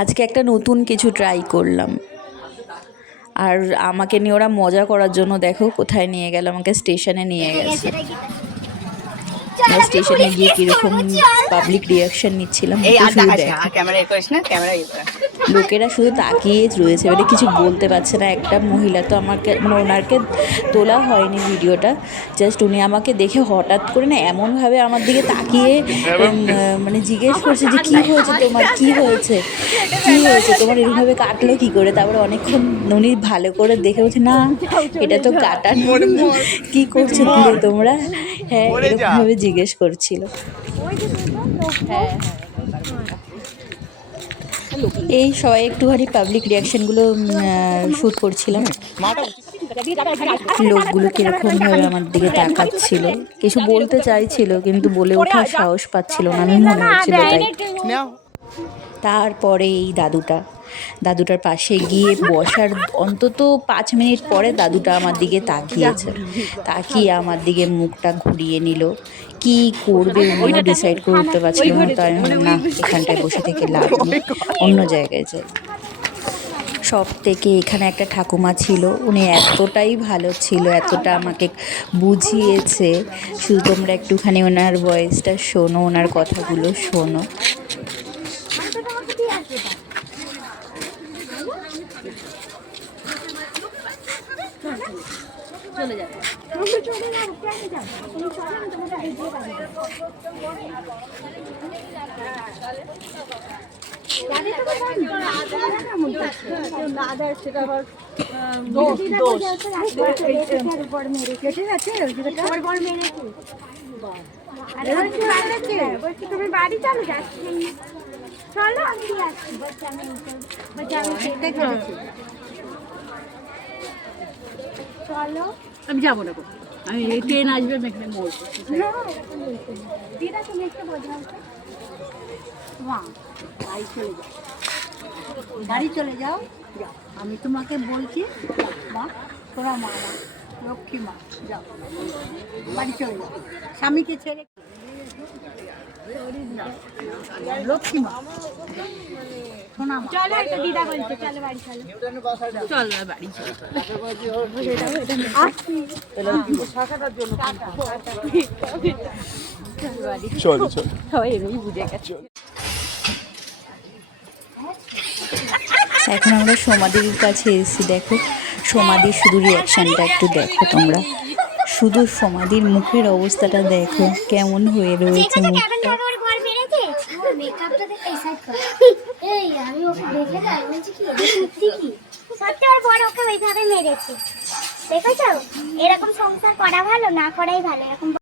আজকে একটা নতুন কিছু ট্রাই করলাম, আর আমাকে নিয়ে ওরা মজা করার জন্য দেখো কোথায় নিয়ে গেল, আমাকে স্টেশনে নিয়ে গেছে। স্টেশনে গিয়ে কিরকম পাবলিক রিয়াকশন নিচ্ছিলাম শুধু দেখো। লোকেরা শুধু তাকিয়ে রয়েছে, এবারে কিছু বলতে পারছে না। একটা মহিলা তো আমাকে, মানে ওনাকে তোলা হয়নি ভিডিওটা, জাস্ট উনি আমাকে দেখে হঠাৎ করে না এমনভাবে আমার দিকে তাকিয়ে মানে জিজ্ঞেস করছে যে কী হয়েছে তোমার, কী হয়েছে, কী হয়েছে তোমার, এরকমভাবে কাটলো কী করে। তারপরে অনেকক্ষণ উনি ভালো করে দেখে বলছে না এটা তো কাটার, কী করছো দিলে তোমরা, হ্যাঁ এরকমভাবে জিজ্ঞেস করছিল। এই সবাই একটুখানি পাবলিক রিয়াকশানগুলো শ্যুট করছিলাম। লোকগুলো কীরকমভাবে আমার দিকে তাকাচ্ছিল, কিছু বলতে চাইছিল কিন্তু বলে ওঠার সাহস পাচ্ছিল না, আমি মনে হচ্ছিল তাই। তারপরে এই দাদুটার পাশে গিয়ে বসার অন্তত 5 মিনিট পরে দাদুটা আমার দিকে তাকিয়ে আমার দিকে মুখটা ঘুরিয়ে নিল। কি করবে উনিও ডিসাইড করে উঠতে পারছিল না, তাই আমি না এখানটায় বসে থেকে লাভ নেই, অন্য জায়গায় যাই। সব থেকে এখানে একটা ঠাকুমা ছিল, উনি এতটাই ভালো ছিল, এতটা আমাকে বুঝিয়েছে। শুধু তোমরা একটুখানি ওনার ভয়েসটা শোনো, ওনার কথাগুলো শোনো। চলে যাবে তুমি বাড়ি চলো যাচ্ছি, চলো আমি আসছি। চলো আমি যাবো না, আমি ট্রেন আসবে আমি এখানে মরবো। দিদা তুমি একটু বোঝাও তো, মা বাড়ি চলে যাও, আমি তোমাকে বলছি মা, তোরা মা মা লক্ষ্মী মা, যাও বাড়ি চলে যাও, স্বামীকে ছেড়ে লক্ষ্মী মা, শোনা মা। চলো একটা দিদা বলছে চলো বাড়ি চলো, চল বাড়ি চলো। সবাই এমনি বুঝে গেছে। এখন আমরা সমাধির কাছে এসেছি, দেখো সমাধির শুধু রিয়াকশানটা একটু দেখো তোমরা, শুধু সমাধির মুখের অবস্থাটা দেখো কেমন হয়ে রয়েছে মুখটা। এরকম সংসার করা ভালো না করাই ভালো, এরকম